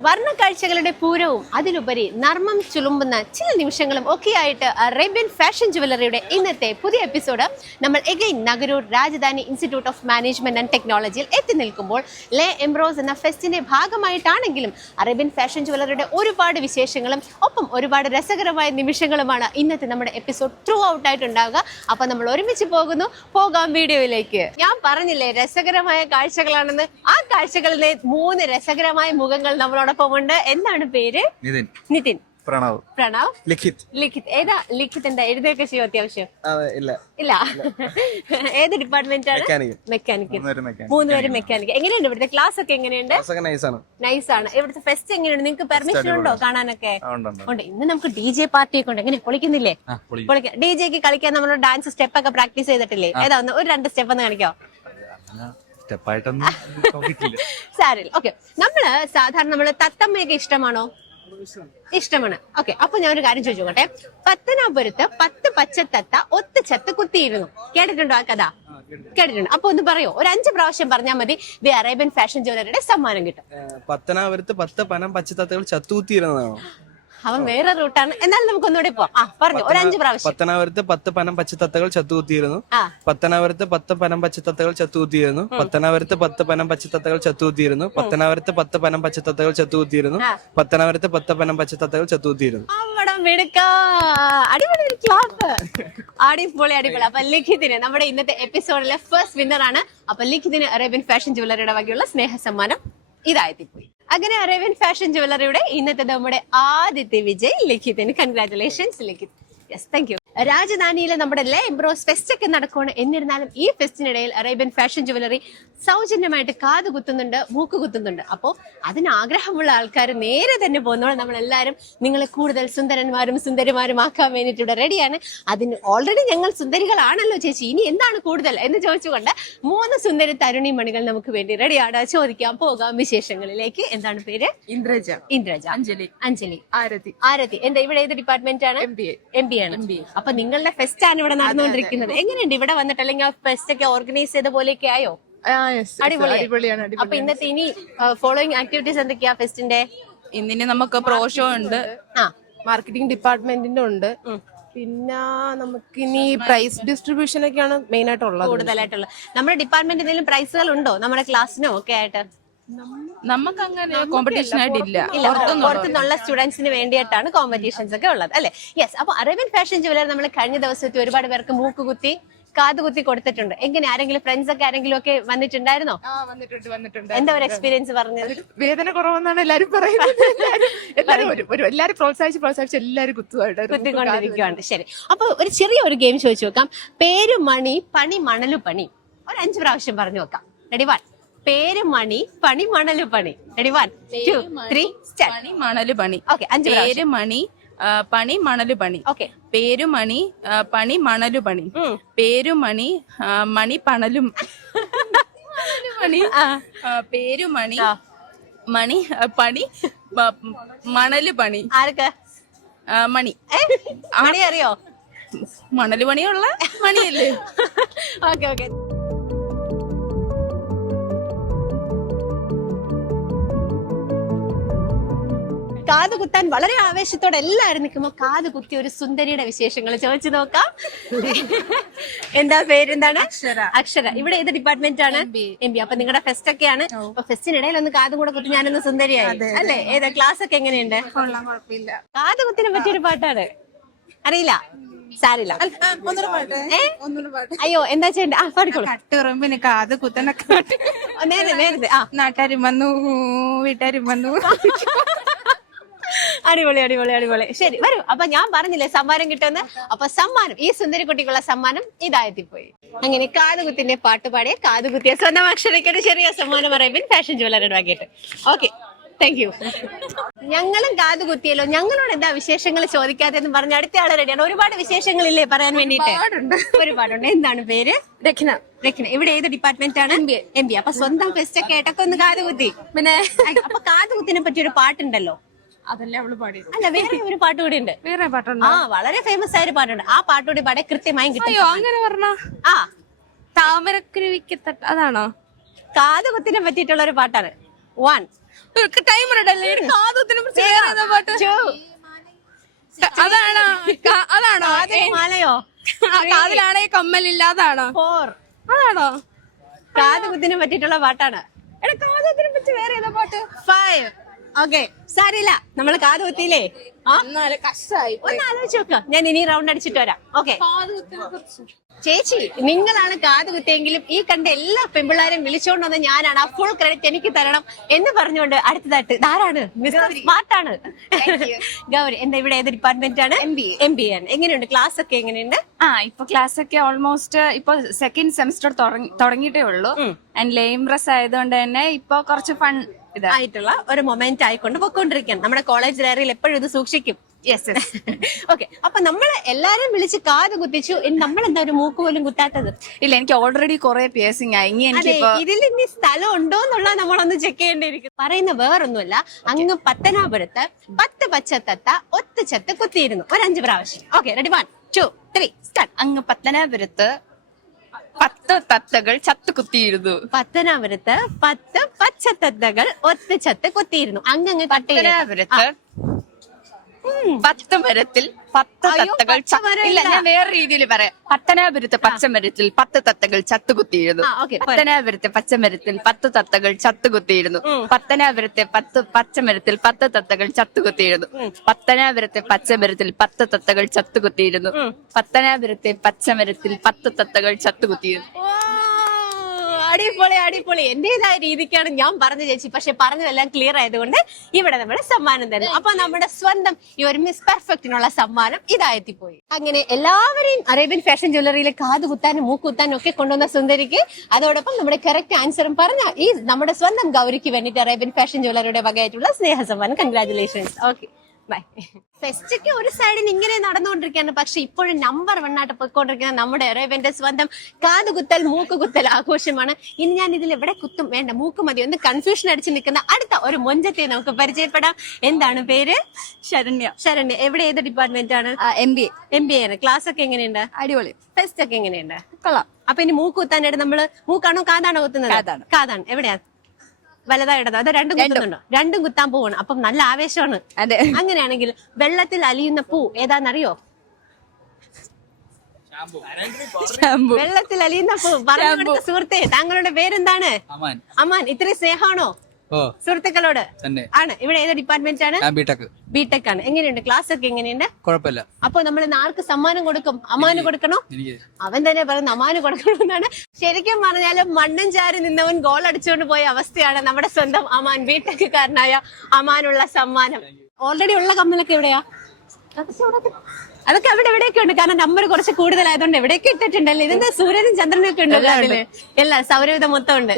வர்ண വർണക്കാഴ്ചകളുടെ പൂരവും അതിലുപരി നർമ്മം ചുളുമ്പുന്ന ചില നിമിഷങ്ങളും ഒക്കെയായിട്ട് അറേബ്യൻ ഫാഷൻ ജുവലറിയുടെ ഇന്നത്തെ പുതിയ എപ്പിസോഡ് നമ്മൾ again Nagaroor Rajadhani institute of management and ടെക്നോളജിയിൽ എത്തി നിൽക്കുമ്പോൾ ലേ എംബ്രോസ് എന്ന ഫെസ്റ്റിന്റെ ഭാഗമായിട്ടാണെങ്കിലും അറേബ്യൻ ഫാഷൻ ജുവലറിയുടെ ഒരുപാട് വിശേഷങ്ങളും ഒപ്പം ഒരുപാട് രസകരമായ നിമിഷങ്ങളുമാണ് ഇന്നത്തെ നമ്മുടെ എപ്പിസോഡ് ത്രൂ ഔട്ട് ആയിട്ടുണ്ടാവുക. അപ്പൊ നമ്മൾ ഒരുമിച്ച് പോകുന്നു. പോകാം വീഡിയോയിലേക്ക്. ഞാൻ പറഞ്ഞില്ലേ രസകരമായ കാഴ്ചകളാണെന്ന്. ആ കാഴ്ചകളിലെ മൂന്ന് രസകരമായ മുഖങ്ങൾ നമ്മളോടൊപ്പം ഉണ്ട്. എന്താണ് പേര്? നിതിൻ. നിതിൻ. പ്രണവ്. പ്രണവ്. ലിഖിത്. ലിഖിത്. ഏതാ ലിഖിത് എന്താ? എഴുതൊക്കെ ചെയ്യും അത്യാവശ്യം? അതെ ഇല്ല. ഇല്ല. ഏത് ഡിപ്പാർട്ട്മെന്റ് ആണ്? മെക്കാനിക് മെക്കാനിക്കൽ മൂന്നുപേരും മെക്കാനിക് എങ്ങനെയുണ്ട് ഇവിടുത്തെ ക്ലാസ് ഒക്കെ എങ്ങനെയുണ്ട്? നൈസ് ആണ്. ഇവിടുത്തെ ഫെസ്റ്റ് എങ്ങനെയുണ്ട്? നിങ്ങൾക്ക് പെർമിഷൻ ഉണ്ടോ കാണാനൊക്കെ? ഉണ്ട് ഇന്ന് നമുക്ക് ഡി ജെ പാർട്ടി ഒക്കെ ഉണ്ട്. എങ്ങനെ പൊളിക്കുന്നില്ലേ. പൊളിക്കാം. ഡി ജെക്ക് കളിക്കാൻ നമ്മൾ ഡാൻസ് സ്റ്റെപ്പ് ഒക്കെ പ്രാക്ടീസ് ചെയ്തിട്ടില്ലേ? ഏതാ ഒന്ന്? ഒരു രണ്ട് സ്റ്റെപ്പ് ഒന്ന് കാണിക്കോ. സ്റ്റെപ്പായിട്ടൊന്നും നോക്കിയിട്ടില്ല. സാരില്ല ഓക്കെ. നമ്മൾ സാധാരണ നമ്മൾ തത്തമ്മയൊക്കെ ഇഷ്ടമാണോ? ഇഷ്ടമാണ്. ഓക്കെ. അപ്പൊ ഞാൻ ഒരു കാര്യം ചോദിച്ചോട്ടെ പത്തനാപുരത്ത് പത്ത് പച്ചത്തത്ത ഒത്ത് ചത്ത് കുത്തിയിരുന്നു കേട്ടിട്ടുണ്ടോ ആ കഥ? കേട്ടിട്ടുണ്ട്. അപ്പൊ ഒന്ന് പറയോ? ഒരു അഞ്ച് പ്രാവശ്യം പറഞ്ഞാൽ മതി. ദി അറേബ്യൻ ഫാഷൻ ജ്വല്ലറിയുടെ സമ്മാനം കിട്ടും. പത്തനാപുരത്ത് പത്ത് പനം പച്ചത്തത്തകൾ ചത്തുകുത്തിയിരുന്നതാണോ? അവൻ വേറെ റൂട്ടാണ് എന്നാലും നമുക്ക് ഒന്നുകൂടെ പോവാം. ആ പറഞ്ഞു. ഒരു അഞ്ച് പ്രാവശ്യം. പത്തനാപുരത്ത് പത്ത് പനം പച്ചത്തത്തകൾ ചത്തുകുത്തിയിരുന്നു. ആ. പത്തനാപുരത്ത് പത്ത് പനം പച്ചത്തത്തകൾ ചത്തുകുത്തിയിരുന്നു. പത്തനാപുരത്ത് പത്ത് പനം പച്ചത്തത്തകൾ ചത്തുകുത്തിയിരുന്നു. പത്തനാപുരത്ത് പത്ത് പനം പച്ചത്തത്തകൾ ചത്തുകുത്തിയിരുന്നു. ആ. പത്തനാപുരത്ത് പത്ത് പനം പച്ചത്തത്തകൾ ചത്തുകുത്തിയിരുന്നു. അവിടെ മിടുക്ക അടിപൊളി ക്ലാസ് അടിപൊളി അടിപൊളി. അപ്പൊ ലിഖിതിന് നമ്മുടെ ഇന്നത്തെ എപ്പിസോഡിലെ ഫസ്റ്റ് വിന്നർ ആണ്. അപ്പൊ ലിഖിതിന് അറേബ്യൻ ഫാഷൻ ജുവലറിയുടെ വകയുള്ള സ്നേഹ സമ്മാനം ഇതായെത്തിപ്പോയി. അങ്ങനെ അറേബ്യൻ ഫാഷൻ ജുവലറിയുടെ ഇന്നത്തെ നമ്മുടെ ആദ്യത്തെ Vijay ലിഖിതിന്. Congratulations Likhith. Yes thank you രാജധാനിയിലെ നമ്മുടെ ലേ എംബ്രോസ് ഫെസ്റ്റ് ഒക്കെ നടക്കുകയാണ് എന്നിരുന്നാലും ഈ ഫെസ്റ്റിനിടയിൽ അറേബ്യൻ ഫാഷൻ ജുവലറി സൗജന്യമായിട്ട് കാത് കുത്തുന്നുണ്ട് മൂക്ക് കുത്തുന്നുണ്ട്. അപ്പോൾ അതിന് ആഗ്രഹമുള്ള ആൾക്കാർ നേരെ തന്നെ പോകുന്നതോടെ നമ്മൾ എല്ലാവരും നിങ്ങളെ കൂടുതൽ സുന്ദരന്മാരും സുന്ദരിമാരും ആക്കാൻ വേണ്ടിയിട്ട് ഇവിടെ റെഡിയാണ് അതിന് ഓൾറെഡി ഞങ്ങൾ സുന്ദരികളാണല്ലോ ചേച്ചി. ഇനി എന്താണ് കൂടുതൽ എന്ന് ചോദിച്ചുകൊണ്ട് മൂന്ന് സുന്ദരി തരുണി മണികൾ നമുക്ക് വേണ്ടി റെഡിയാണ് ചോദിക്കാൻ പോകാം വിശേഷങ്ങളിലേക്ക്. എന്താണ് പേര്? ഇന്ദ്രജ. ഇന്ദ്രജ. അഞ്ജലി. അഞ്ജലി. ആരതി. ആരതി. എന്താ ഇവിടെ ഏത് ഡിപ്പാർട്ട്മെന്റ് ആണ്? M B A M B ആണ് അപ്പൊ നിങ്ങളുടെ ഫെസ്റ്റ് ആണ് ഇവിടെ നടന്നുകൊണ്ടിരിക്കുന്നത്. എങ്ങനെയുണ്ട് ഇവിടെ വന്നിട്ട്? അല്ലെങ്കിൽ ആ ഫെസ്റ്റ് ഒക്കെ ഓർഗനൈസ് ചെയ്ത പോലെയൊക്കെ ആയോ. അടിപൊളിയാണ് അപ്പൊ ഇന്നത്തെ ഇനി ഫോളോയിങ് ആക്ടിവിറ്റീസ് എന്തൊക്കെയാ ഫെസ്റ്റിന്റെ ഇന്നിനി നമുക്ക് പ്രോ ഷോ ഉണ്ട്. ആ. മാർക്കറ്റിംഗ് ഡിപ്പാർട്ട്മെന്റിന്റെ ഉണ്ട്. പിന്നെ നമുക്ക് ഇനി പ്രൈസ് ഡിസ്ട്രിബ്യൂഷൻ ഒക്കെയാണ് മെയിൻ ആയിട്ടുള്ളത്. കൂടുതലായിട്ടുള്ളത്. നമ്മുടെ ഡിപ്പാർട്ട്മെന്റ് എന്തെങ്കിലും പ്രൈസുകൾ ഉണ്ടോ? നമ്മുടെ ക്ലാസ്സിനോ ഒക്കെ ആയിട്ട്? നമുക്ക് അങ്ങനെ കോമ്പറ്റീഷൻ ആയിട്ടില്ല. ഇല്ല പുറത്തുനിന്നുള്ള സ്റ്റുഡൻസിന് വേണ്ടിയിട്ടാണ് കോമ്പറ്റീഷൻസ് ഒക്കെ ഉള്ളത് അല്ലെ? യെസ് അപ്പൊ അറേബ്യൻ ഫാഷൻ ജുവലർ നമ്മൾ കഴിഞ്ഞ ദിവസത്തെ ഒരുപാട് പേർക്ക് മൂക്ക് കുത്തി കാത് കുത്തി കൊടുത്തിട്ടുണ്ട്. എങ്ങനെ? ആരെങ്കിലും ഫ്രണ്ട്സ് ഒക്കെ ആരെങ്കിലും ഒക്കെ വന്നിട്ടുണ്ടായിരുന്നോ? ആ വന്നിട്ടുണ്ട് വന്നിട്ടുണ്ട്. എന്താ ഒരു എക്സ്പീരിയൻസ് പറഞ്ഞത്? വേദന കുറവെന്നാണ് എല്ലാരും പറയുന്നത്. എല്ലാരും- എല്ലാരും പ്രോത്സാഹിച്ച് പ്രോത്സാഹിച്ച് എല്ലാരും കുത്തുമായിട്ട് കുത്തിക്കൊണ്ടിരിക്കുകയാണ് ശരി. അപ്പൊ ഒരു ചെറിയ ഒരു ഗെയിം ചോദിച്ചു നോക്കാം. പേര് മണി പണി മണലു പണി ഒരു അഞ്ച് പ്രാവശ്യം പറഞ്ഞു നോക്കാം. റെഡി വൺ പേര് മണി പണി മണൽ പണി. റെഡി വൺ ടു ത്രീ പണി മണൽ പണി. ഓക്കെ അഞ്ച് പേര് മണി പണി മണൽ പണി. ഓക്കെ പേരു മണി പണി മണൽ പണി. പേരു മണി പണലും. മണി ആ, പേരു മണി പണി മണൽ പണി. ആർക്ക് മണി? മണി അറിയോ? മണൽ പണിയുള്ള മണിയല്ലേ? ഓക്കെ ഓക്കെ കാത് കുത്താൻ വളരെ ആവേശത്തോടെ എല്ലാവരും നിൽക്കുമ്പോ കാത് കുത്തി ഒരു സുന്ദരിയുടെ വിശേഷങ്ങൾ ചോദിച്ചു നോക്കാം. എന്താ പേരെന്താണ് അക്ഷര. ഇവിടെ ഏത് ഡിപ്പാർട്ട്മെന്റ് ആണ്? എം ബി അപ്പൊ നിങ്ങളുടെ ഫെസ്റ്റ് ഒക്കെയാണ്. അപ്പൊ ഫെസ്റ്റിനിടയിൽ ഒന്ന് കാത് കൂടെ കുത്തി ഞാനൊന്ന് സുന്ദരിയായി. അല്ലെ? ഏതാ? ക്ലാസ് ഒക്കെ എങ്ങനെയുണ്ട്? കാത് കുത്തിനെ പറ്റിയൊരു പാട്ടാണ്. അറിയില്ല. സാരില്ല? അയ്യോ എന്താ ചെയ്യണ്ടേ? ആ പാടിക്കോളൂ. കട്ടുറുമ്പിന് കാത് കുത്തണ നേരത്തെ നേരെ നേരത്തെ. ആ. നാട്ടാരും വന്നു വീട്ടാരും വന്നു. അടിപൊളി അടിപൊളി അടിപൊളി. ശരി വരൂ. അപ്പൊ ഞാൻ പറഞ്ഞില്ലേ സമ്മാനം കിട്ടുമെന്ന്? അപ്പൊ സമ്മാനം ഈ സുന്ദരി കുട്ടിക്കുള്ള സമ്മാനം ഇതായെത്തിപ്പോയി അങ്ങനെ കാതുകുത്തിന്റെ പാട്ടുപാടിയ കാതുകുത്തിയ സ്വന്തം അക്ഷരയ്ക്കൊരു ചെറിയ സമ്മാനം പറയുമ്പോൾ ഫാഷൻ ജുവലറിയുടെ വാങ്ങിയിട്ട് ഓക്കെ താങ്ക് യു ഞങ്ങളും കാത് കുത്തിയല്ലോ ഞങ്ങളോട് എന്താ വിശേഷങ്ങൾ ചോദിക്കാത്തെന്ന് പറഞ്ഞ അടുത്ത ആളെ റെഡിയാണ് ഒരുപാട് വിശേഷങ്ങൾ ഇല്ലേ പറയാൻ വേണ്ടിട്ട് ഒരുപാടുണ്ട്. എന്താണ് പേര്? രഖ്ന രഖ്ന ഇവിടെ ഏത് ഡിപ്പാർട്ട്മെന്റ് ആണ്? എം ബി അപ്പൊ സ്വന്തം ഫെസ്റ്റ് ഒക്കെ ഏട്ടൊക്കെ ഒന്ന് കാത് കുത്തി പിന്നെ അപ്പൊ കാത് കുത്തിനെ പറ്റി ഒരു പാട്ടുണ്ടല്ലോ. അതല്ലേ അവൾ പാടി അല്ല വേറെ ഒരു പാട്ട് കൂടി ഉണ്ട്. വേറെ പാട്ടുണ്ട്? ആ വളരെ ഫേമസ് ആയ ഒരു പാട്ടുണ്ട്. ആ പാട്ട് കൂടി പാടെ കൃത്യമായും കിട്ടും. അയ്യോ അങ്ങനെ പറഞ്ഞ? ആ. താമരക്കുരുവിക്ക് തട്ട അതാണോ? കാതുകുത്തിനെ പറ്റിയിട്ടുള്ള ഒരു പാട്ടാണ്. വൺ ടൈം ഇടല്ലേ കാതുകുത്തിനെ കുറിച്ച് വേറെ ഏതാ പാട്ട്? അതാണോ? അതാണോ? മാലയോ? കാതിലാണേ കമ്മലില്ലാതാണോ ഫോർ അതാണോ? കാതുകുത്തിനെ പറ്റിയിട്ടുള്ള പാട്ടാണ്. എടാ കാതുകുത്തിനെ പറ്റി വേറെ ഏതാ പാട്ട്? ഫൈവ് ഓക്കെ സാരില്ല നമ്മൾ കാത് കുത്തിയില്ലേ? കഷ്ടായി ഒന്ന് ആലോചിച്ച് നോക്ക. ഞാൻ ഇനി റൗണ്ട് അടിച്ചിട്ട് വരാം. ഓക്കെ ചേച്ചി നിങ്ങളാണ് കാത് കുത്തിയെങ്കിലും ഈ കണ്ട എല്ലാ പെമ്പിള്ളാരും വിളിച്ചോണ്ട് വന്ന ഞാനാണ് ആ ഫുൾ ക്രെഡിറ്റ് എനിക്ക് തരണം എന്ന് പറഞ്ഞുകൊണ്ട് അടുത്തതായിട്ട് ധാരാണ് സ്മാർട്ടാണ് ഗൗരി. എന്താ ഇവിടെ ഏത് ഡിപ്പാർട്ട്മെന്റ് ആണ്? എം ബി എം ബി ആണ്. എങ്ങനെയുണ്ട്? ക്ലാസ് ഒക്കെ എങ്ങനെയുണ്ട്? ആ ഇപ്പൊ ക്ലാസ് ഒക്കെ ഓൾമോസ്റ്റ് ഇപ്പൊ സെക്കൻഡ് സെമിസ്റ്റർ തുടങ്ങിയിട്ടേ ഉള്ളൂ. ആൻഡ് ലെയിംറസ് ആയതുകൊണ്ട് തന്നെ ഇപ്പൊ കുറച്ച് ഫൺ ആയിട്ടുള്ള ഒരു മൊമെന്റ് ആയിക്കൊണ്ട് പൊക്കോണ്ടിരിക്കുകയാണ്. നമ്മുടെ കോളേജ് ഡയറിയിൽ എപ്പോഴും ഇത് സൂക്ഷിക്കും. യെസ് ഓക്കെ അപ്പൊ നമ്മൾ എല്ലാരും വിളിച്ച് കാത് കുത്തിച്ചു. നമ്മൾ എന്താ ഒരു മൂക്ക് പോലും കുത്താത്തത്? ഇല്ല എനിക്ക് ഓൾറെഡി കുറെ പേഴ്സിംഗ് ആയി ഇനി എനിക്ക് ഇതിൽ ഇനി സ്ഥലം ഉണ്ടോ എന്നുള്ള നമ്മളൊന്ന് ചെക്ക് ചെയ്യേണ്ടിയിരിക്കും പറയുന്ന വേറൊന്നുമല്ല. അങ്ങ് പത്തനാപുരത്ത് പത്ത് പച്ചത്തത്ത ഒത്ത ചത്ത് കുത്തിയിരുന്നു. ഒരു അഞ്ച് പ്രാവശ്യം. Okay ready one two three start അങ്ങ് പത്തനാപുരത്ത് പത്ത് തത്തകൾ ചത്ത് കുത്തിയിരുന്നു. പത്തനാപുരത്ത് പത്ത് പച്ചത്തത്തകൾ ഒത്ത ചത്ത് കുത്തിയിരുന്നു. അങ്ങ് പത്തനാപുരത്ത് പത്ത് മരത്തിൽ പത്ത് തത്തകൾ ഇല്ല. ഞാൻ വേറെ രീതിയിൽ പറയാം. പത്തനാപുരത്ത് പച്ചമരത്തിൽ പത്ത് തത്തകൾ ചത്തുകുത്തിയിരുന്നു. പത്തനാപുരത്തെ പച്ചമരത്തിൽ പത്ത് തത്തകൾ ചത്തുകുത്തിയിരുന്നു. പത്തനാപുരത്തെ പത്ത് പച്ചമരത്തിൽ പത്ത് തത്തകൾ ചത്തുകുത്തിയിരുന്നു. പത്തനാപുരത്തെ പച്ചമരത്തിൽ പത്ത് തത്തകൾ ചത്തുകുത്തിയിരുന്നു. പത്തനാപുരത്തെ പച്ചമരത്തിൽ പത്ത് തത്തകൾ ചത്തുകുത്തിയിരുന്നു. അടിപൊളി അടിപൊളി. എന്റേതായ രീതിക്കാണ് ഞാൻ പറഞ്ഞു ചേച്ചി. പക്ഷെ പറഞ്ഞതെല്ലാം ക്ലിയർ ആയതുകൊണ്ട് ഇവിടെ നമ്മൾ സമ്മാനം തരും അപ്പൊ നമ്മുടെ സ്വന്തം ഈ ഒരു മിസ് പെർഫെക്റ്റിനുള്ള സമ്മാനം ഇതായെത്തിപ്പോയി. അങ്ങനെ എല്ലാവരെയും അറേബ്യൻ ഫാഷൻ ജ്വല്ലറിയിലെ കാത് കുത്താനും മൂക്കുത്താനും ഒക്കെ കൊണ്ടുവന്ന സുന്ദരിക്ക് അതോടൊപ്പം നമ്മുടെ കറക്റ്റ് ആൻസറും പറഞ്ഞ ഈ നമ്മുടെ സ്വന്തം ഗൗരിക്ക് വേണ്ടിയിട്ട് അറേബ്യൻ ഫാഷൻ ജ്വല്ലറിയുടെ വകയായിട്ടുള്ള സ്നേഹ സമ്മാനം. കൺഗ്രാചുലേഷൻസ് ഓക്കെ ബൈ ഫെസ്റ്റ് ഒക്കെ ഒരു സൈഡിൽ ഇങ്ങനെ നടന്നുകൊണ്ടിരിക്കുകയാണ്. പക്ഷെ ഇപ്പോഴും നമ്പർ വൺ ആയിട്ട് പോയിക്കൊണ്ടിരിക്കുന്ന നമ്മുടെ അറേബ്യന്റെ സ്വന്തം കാതുകുത്തൽ മൂക്കുകുത്തൽ ആഘോഷമാണ്. ഇനി ഞാൻ ഇതിൽ എവിടെ കുത്തും? വേണ്ട മൂക്ക് മതി. ഒന്ന് കൺഫ്യൂഷൻ അടിച്ച് നിൽക്കുന്ന അടുത്ത ഒരു മൊഞ്ചത്തെ നമുക്ക് പരിചയപ്പെടാം. എന്താണ് പേര്? ശരണ്യ. ശരണ്യ. എവിടെ ഏത് ഡിപ്പാർട്ട്മെന്റ് ആണ്? എം ബി എം ബി ആണ്. ക്ലാസ് ഒക്കെ എങ്ങനെയുണ്ട്? അടിപൊളി. ഫെസ്റ്റ് ഒക്കെ എങ്ങനെയുണ്ട്? കൊള്ളാം. അപ്പൊ ഇനി മൂക്ക് കുത്താനായിട്ട് നമ്മൾ മൂക്കാണോ കാതാണോ കുത്തുന്നത്? കാതാണ്. കാതാണ്. എവിടെയാ? വലതാ ഇടതാ അത് രണ്ടും കുത്തുന്നുണ്ടോ? രണ്ടും കുത്താൻ പോവാണ്. അപ്പം നല്ല ആവേശമാണ്. അതെ. അങ്ങനെയാണെങ്കിൽ വെള്ളത്തിൽ അലിയുന്ന പൂ ഏതാന്നറിയോ വെള്ളത്തിൽ അലിയുന്ന പൂ. പറഞ്ഞു സുഹൃത്തെ താങ്കളുടെ പേരെന്താണ്? അമാൻ. അമ്മാൻ ഇത്രയും സ്നേഹമാണോ? സുഹൃത്തുക്കളോട് തന്നെ. ആണ്. ഇവിടെ ഏത് ഡിപ്പാർട്ട്മെന്റ് ആണ്? ബിടെക് ബിടെക് ആണ്. എങ്ങനെയുണ്ട്? ക്ലാസ് ഒക്കെ എങ്ങനെയുണ്ട്? കുഴപ്പമില്ല. അപ്പൊ നമ്മൾ ആർക്ക് സമ്മാനം കൊടുക്കും? അമ്മാന് കൊടുക്കണോ? അവൻ തന്നെ പറയുന്നു അമ്മാന് കൊടുക്കണമെന്നാണ്. ശരിക്കും പറഞ്ഞാൽ മണ്ണും ചാരി നിന്നവൻ ഗോൾ അടിച്ചുകൊണ്ട് പോയ അവസ്ഥയാണ് നമ്മുടെ സ്വന്തം അമാൻ ബിടെക്കാരനായ അമാനുള്ള സമ്മാനം. ഓൾറെഡി ഉള്ള കമ്മലൊക്കെ എവിടെയാ? അതൊക്കെ അവിടെ- എവിടെയൊക്കെ ഉണ്ട്. കാരണം നമ്പർ കുറച്ച് കൂടുതലായതുകൊണ്ട് എവിടെയൊക്കെ ഇട്ടിട്ടുണ്ടല്ലേ? ഇതിന്റെ സൂര്യനും ചന്ദ്രനും ഒക്കെ ഉണ്ട്. എല്ലാം എല്ലാ സൗരവിധം മൊത്തം ഉണ്ട്.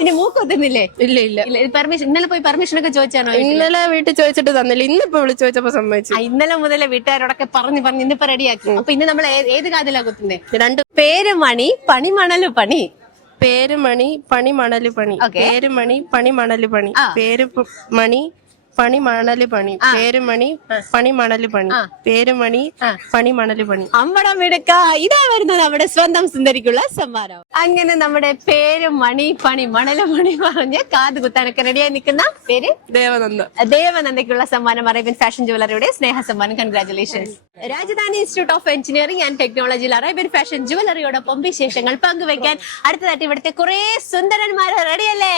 ഇനി മൂക്കൊത്തുന്നില്ലേ ഇല്ല ഇല്ല. പെർമിഷൻ ഇന്നലെ പോയി പെർമിഷൻ ഒക്കെ ചോദിച്ചാണോ ഇന്നലെ വീട്ടിൽ ചോദിച്ചിട്ട് തന്നില്ല. ഇന്നിപ്പോ വിളിച്ചു ചോദിച്ചപ്പോ സമ്മതിച്ചു. ഇന്നലെ മുതലേ വീട്ടുകാരോടൊക്കെ പറഞ്ഞു പറഞ്ഞു ഇന്നിപ്പോ റെഡിയാക്കി അപ്പൊ ഇന്ന് നമ്മൾ ഏത് കാതിലാ കുത്തുന്നേ? രണ്ട് പേര് മണി പണി. മണൽ പണി പേര് മണി പണി. മണൽ പണി. പേര് മണി പണി. മണൽ പണി. പേര് മണി പണി മണൽ പണി. പേരുമണി പണി മണൽ പണി. പേരുമണി പണി മണൽ പണി. അമ്മട മിടുക്ക ഇതാ വരുന്നത് നമ്മുടെ സ്വന്തം സുന്ദരിക്കുള്ള സമ്മാനം അങ്ങനെ നമ്മുടെ പേരുമണി പണി മണൽ പണി പറഞ്ഞ് കാത് കുത്താനൊക്കെ റെഡിയായി നിൽക്കുന്ന പേര് ദേവനന്ദ ദേവനന്ദയ്ക്കുള്ള സമ്മാനം അറേബ്യൻ ഫാഷൻ ജുവലറിയുടെ സ്നേഹ സമ്മാനം. Congratulations Rajadhani institute of engineering and ടെക്നോളജിയിൽ അറേബ്യൻ ഫാഷൻ ജുവലറിയോടൊപ്പം വിശേഷങ്ങൾ പങ്കുവെക്കാൻ അടുത്തതായിട്ട് ഇവിടുത്തെ കുറെ സുന്ദരന്മാർ റെഡിയല്ലേ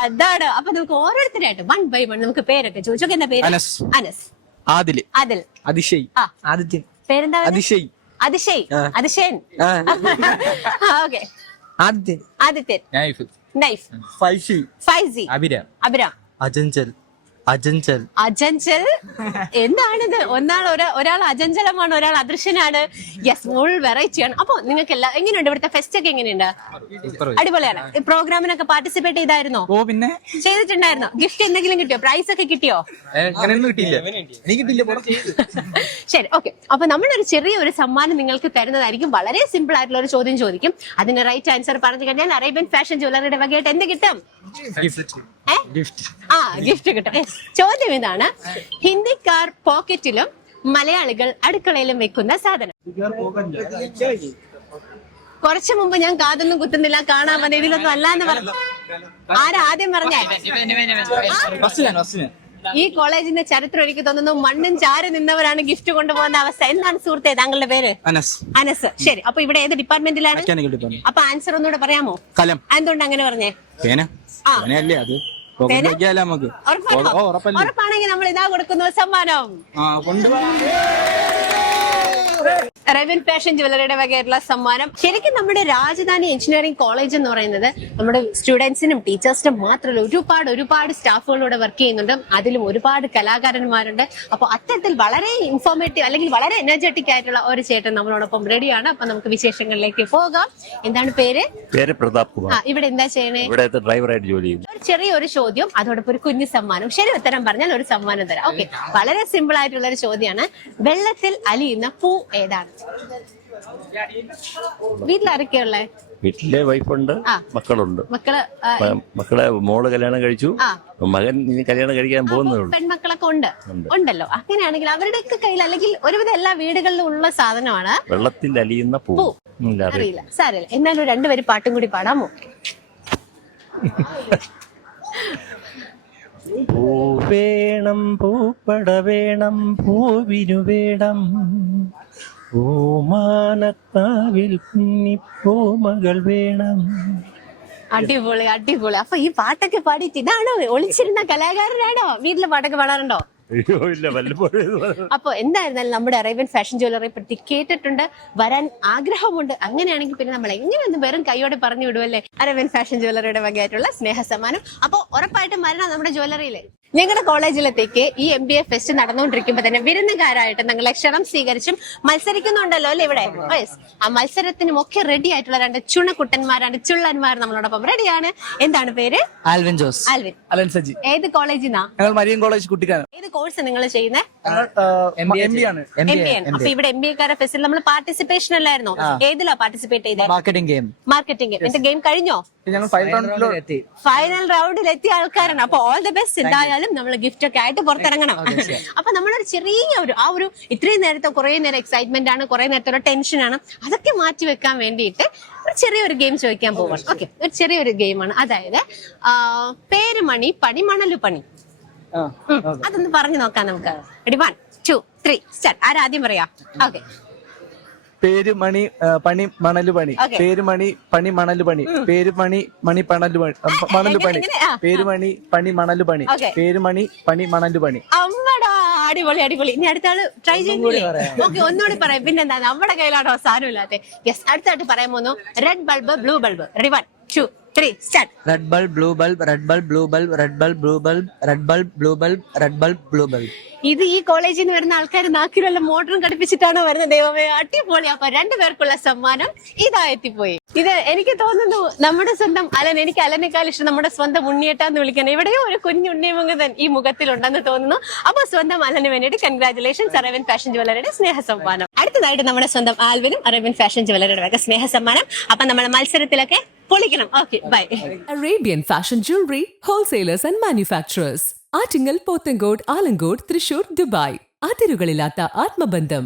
അതാണ് അപ്പൊ നമുക്ക് ഓരോരുത്തരായിട്ട് വൺ ബൈ വൺ നമുക്ക് പേരൊക്കെ ചോദിച്ചോ. എന്താ പേര്? അനസ്. അനസ്. ആദിൽ. അതിൽ അതിശയ്. ആ. ആദിത്യൻ. പേരെന്താ? അതിശയ്. അതിശയ്. അതിശയൻ. ഓക്കെ. ആദിത്യൻ. ആദിത്യൻ. നൈഫ്. നൈഫ്. ഫൈസി. ഫൈസി. അഭിരാം. അഭിരാം. അജഞ്ചൽ. അജഞ്ചൽ. അജഞ്ചൽ? എന്താണിത്? ഒന്നാൾ ഒരാ- ഒരാൾ അജഞ്ചലമാണ് ഒരാൾ അദൃശ്യനാണ്. യെസ് ഫുൾ വെറൈറ്റി ആണ്. അപ്പൊ നിങ്ങൾക്ക് എല്ലാ എങ്ങനെയുണ്ട് ഇവിടുത്തെ ഫെസ്റ്റ് ഒക്കെ എങ്ങനെയുണ്ട്? അടിപൊളിയാണ്. ഈ പ്രോഗ്രാമിനൊക്കെ പാർട്ടിസിപ്പേറ്റ് ചെയ്തായിരുന്നോ? ഓ പിന്നെ? ചെയ്തിട്ടുണ്ടായിരുന്നോ? ഗിഫ്റ്റ് എന്തെങ്കിലും കിട്ടിയോ? പ്രൈസ് ഒക്കെ കിട്ടിയോ. ശരി ഓക്കെ അപ്പൊ നമ്മളൊരു ചെറിയ ഒരു സമ്മാനം നിങ്ങൾക്ക് തരുന്നതായിരിക്കും. വളരെ സിമ്പിൾ ആയിട്ടുള്ള ഒരു ചോദ്യം ചോദിക്കും. അതിന് റൈറ്റ് ആൻസർ പറഞ്ഞു കഴിഞ്ഞാൽ അറേബ്യൻ ഫാഷൻ ജ്വല്ലറിയുടെ വകയായിട്ട് എന്ത് കിട്ടും? ഗിഫ്റ്റ് ആ ഗിഫ്റ്റ് കിട്ടും. ചോദ്യം ഇതാണ് ഹിന്ദിക്കാർ പോക്കറ്റിലും മലയാളികൾ അടുക്കളയിലും വെക്കുന്ന സാധനം. കുറച്ചു മുമ്പ് ഞാൻ കാതൊന്നും കുത്തുന്നില്ല കാണാൻ വന്ന ഇതിലൊന്നും അല്ലാന്ന് പറഞ്ഞു. ആരാ ആദ്യം പറഞ്ഞേ? ഫസ്റ്റ് ഞാൻ ഈ കോളേജിന്റെ ചരിത്രം എനിക്ക് തോന്നുന്നു മണ്ണും ചാരി നിന്നവരാണ് ഗിഫ്റ്റ് കൊണ്ടുപോകുന്ന അവസ്ഥ. എന്താണ് സുഹൃത്തെ താങ്കളുടെ പേര്? അനസ്. അനസ്. ശരി. അപ്പൊ ഇവിടെ ഏത് ഡിപ്പാർട്ട്മെന്റിലാണ്? അപ്പൊ ആൻസർ ഒന്നുകൂടെ പറയാമോ? കലം. എന്തുകൊണ്ട് അങ്ങനെ പറഞ്ഞേ. അത്? ഉറപ്പാണെങ്കിൽ നമ്മൾ ഇതാ കൊടുക്കുന്നു. സമ്മാനം. ആ കൊണ്ടുപോകാം റെവൻ ഫാഷൻ ജ്വല്ലറിയുടെ വകയായിട്ടുള്ള സമ്മാനം. ശരിക്കും നമ്മുടെ രാജധാനി എഞ്ചിനീയറിംഗ് കോളേജ് എന്ന് പറയുന്നത് നമ്മുടെ സ്റ്റുഡൻസിനും ടീച്ചേഴ്സിനും മാത്രമല്ല ഒരുപാട് ഒരുപാട് സ്റ്റാഫുകളോട് വർക്ക് ചെയ്യുന്നുണ്ട്. അതിലും ഒരുപാട് കലാകാരന്മാരുണ്ട്. അപ്പോൾ അത്തരത്തിൽ വളരെ ഇൻഫോർമേറ്റീവ് അല്ലെങ്കിൽ വളരെ എനർജറ്റിക് ആയിട്ടുള്ള ഒരു ചേട്ടൻ നമ്മളോടൊപ്പം റെഡിയാണ് അപ്പൊ നമുക്ക് വിശേഷങ്ങളിലേക്ക് പോകാം. എന്താണ് പേര്? പേര് പ്രതാപ് കുമാർ. ഇവിടെ എന്താ ചെയ്യണേ? ഇവിടുത്തെ ഡ്രൈവറായിട്ട് ജോലി ചെയ്യുന്നു. ഒരു ചെറിയൊരു ചോദ്യം അതോടൊപ്പം ഒരു കുഞ്ഞു സമ്മാനം. ശരി ഉത്തരം പറഞ്ഞാൽ ഒരു സമ്മാനം തരാം. ഓക്കെ വളരെ സിമ്പിൾ ആയിട്ടുള്ള ഒരു ചോദ്യമാണ് വെള്ളത്തിൽ അലിയുന്ന പൂ ഏതാണ്? വീട്ടിൽ ആരൊക്കെയുള്ളേ വീട്ടിലെ വൈഫുണ്ട്. മക്കളുണ്ട്. മക്കൾ മക്കളെ മോൾ കല്യാണം കഴിച്ചു. മകൻ ഇനി കല്യാണം കഴിക്കാൻ പോകുന്നേ ഉള്ളൂ. പെൺമക്കളൊക്കെ ഉണ്ട്. ഉണ്ട്. ഉണ്ടല്ലോ. അങ്ങനെയാണെങ്കിൽ അവരുടെ ഒക്കെ കയ്യിൽ അല്ലെങ്കിൽ ഒരുവിധം എല്ലാ വീടുകളിലും ഉള്ള സാധനമാണ് വെള്ളത്തിൽ അലിയുന്ന പൂ. അറിയില്ല. സാരല്ല എന്നാലും രണ്ടുപേരും പാട്ടും കൂടി പാടാമോ പൂ വേണം പൂപ്പട വേണം പൂവിനു വേണം. പൂമാനത്താവിൽ കുഞ്ഞിപ്പൂമകൾ വേണം. അടിപൊളി അടിപൊളി. അപ്പൊ ഈ പാട്ടൊക്കെ പാടിയിട്ട് ഇതാണോ? ഒളിച്ചിരുന്ന കലാകാരനാണോ? വീട്ടിലെ പാട്ടൊക്കെ പാടാറുണ്ടോ? അയ്യോ ഇല്ല വല്ലപ്പോഴും അപ്പൊ എന്തായിരുന്നാലും നമ്മുടെ അറേബ്യൻ ഫാഷൻ ജ്വല്ലറിയെ പറ്റി കേട്ടിട്ടുണ്ട്. വരാൻ ആഗ്രഹമുണ്ട്. അങ്ങനെയാണെങ്കിൽ പിന്നെ നമ്മൾ എങ്ങനെയൊന്നും വെറും കൈയോടെ പറഞ്ഞു വിടുമല്ലേ അറേബ്യൻ ഫാഷൻ ജ്വല്ലറിയുടെ വകയായിട്ടുള്ള സ്നേഹ സമ്മാനം അപ്പൊ ഉറപ്പായിട്ടും വരണം നമ്മുടെ ജ്വല്ലറിയിൽ ഞങ്ങളുടെ കോളേജിലത്തേക്ക് ഈ എം ബി എ ഫെസ്റ്റ് നടന്നുകൊണ്ടിരിക്കുമ്പോ തന്നെ വിരുന്നുകാരായിട്ട് ഞങ്ങളെ ക്ഷണം സ്വീകരിച്ചും മത്സരിക്കുന്നുണ്ടല്ലോ അല്ലെ ഇവിടെ. ആ മത്സരത്തിനും ഒക്കെ റെഡി ആയിട്ടുള്ള രണ്ട് ചുണക്കുട്ടന്മാരാണ് ചുള്ളന്മാർ നമ്മളോടൊപ്പം. റെഡിയാണ് എന്താണ് പേര്? Alvin Jose. Alvin. Alan Saji. ഏത് കോളേജിൽ നിന്നാ ഞങ്ങൾ മരിയൻ കോളേജ് കുട്ടിക്കാനം ഏത് കോഴ്സ് നിങ്ങൾ ചെയ്യുന്നത് അപ്പൊ ഇവിടെ എം ബി എക്കാരെ ഫെസ്റ്റിൽ നമ്മൾ പാർട്ടിസിപ്പേഷൻ അല്ലായിരുന്നോ? ഏതിലാ പാർട്ടിസിപ്പേറ്റ് ചെയ്തത് മാർക്കറ്റിംഗ് ഗെയിം മാർക്കറ്റിംഗ് എന്റെ ഗെയിം കഴിഞ്ഞോ? ഞങ്ങൾ ഫൈനൽ റൗണ്ടിൽ എത്തിയ ആൾക്കാരാണ്. അപ്പൊ ഓൾ ദ ബെസ്റ്റ് എന്തായാലും നമ്മൾ ഗിഫ്റ്റ് ഒക്കെ ആയിട്ട് പുറത്തിറങ്ങണം. അപ്പൊ നമ്മളൊരു ചെറിയ ഒരു ആ ഒരു ഇത്രയും നേരത്തെ കുറെ നേരം എക്സൈറ്റ്മെന്റ് ആണ് കുറെ നേരത്തെ ഒരു ടെൻഷൻ ആണ്. അതൊക്കെ മാറ്റി വെക്കാൻ വേണ്ടിയിട്ട് ഒരു ചെറിയൊരു ഗെയിം ചോദിക്കാൻ പോവാണ്. ഓക്കെ ഒരു ചെറിയൊരു ഗെയിമാണ് അതായത് പേര് മണി പണി. മണലു പണി. അതൊന്ന് പറഞ്ഞു നോക്കാം നമുക്ക്. Ready one two three start ആരാദ്യം പറയാ? ഓക്കെ പേര് മണി പണി മണൽ പണി. പേരുമണി പേര് മണി പണി മണൽ പണി. പേരുമണി മണി പണൽ പണി. മണൽ പണി. പേരുമണി പേര് മണി പണി മണൽ പണി. പേരുമണി പേര് മണി പണി മണൽ പണി. അടിപൊളി അടിപൊളി. ഇനി അടുത്ത ആൾ ട്രൈ ചെയ്യുന്നു ഓക്കെ ഒന്നുകൂടി പറയാം. പിന്നെന്താ നമ്മുടെ കയ്യിലാണോ സാധനമില്ലാത്ത? യെസ് അടുത്തായിട്ട് പറയാൻ പോകുന്നു. Red bulb blue bulb ready one two three start. Red bulb, blue bulb, red bulb, blue bulb, red bulb, blue bulb, red bulb, blue bulb, red bulb, blue bulb. ഇത് ഈ കോളേജിൽ നിന്ന് വരുന്ന ആൾക്കാർ നാക്കിലുള്ള മോട്ടറും ഘടിപ്പിച്ചിട്ടാണ് വരുന്നത്? ദൈവമേ അടിപൊളി. അപ്പൊ രണ്ടുപേർക്കുള്ള സമ്മാനം ഇതാ എത്തിപ്പോയി. ഇത് എനിക്ക് തോന്നുന്നു നമ്മുടെ സ്വന്തം അലൻ എനിക്ക് അലനേക്കാൾ ഇഷ്ടം നമ്മുടെ സ്വന്തം ഉണ്ണിയേട്ടാന്ന് വിളിക്കാൻ. എവിടെയോ ഒരു കുഞ്ഞു ഉണ്ണിമുഖതൻ ഈ മുഖത്തിലുണ്ടെന്ന് തോന്നുന്നു. അപ്പൊ സ്വന്തം അലന് വേണ്ടിയിട്ട് കൺഗ്രാചുലേഷൻസ് അറേബ്യൻ ഫാഷൻ ജ്വല്ലറിയുടെ സ്നേഹ സമ്മാനം. അടുത്തതായിട്ട് നമ്മുടെ സ്വന്തം ആൽവിനും അറേബ്യൻ ഫാഷൻ ജ്വല്ലറിയുടെ വക സ്നേഹ സമ്മാനം. അപ്പൊ നമ്മുടെ മത്സരത്തിലൊക്കെ പൊളിക്കണം okay bye Arabian Fashion Jewelry, Wholesalers and Manufacturers. Attingal Pothencode Alamcode Thrissur Dubai അതിരുകളില്ലാത്ത ആത്മബന്ധം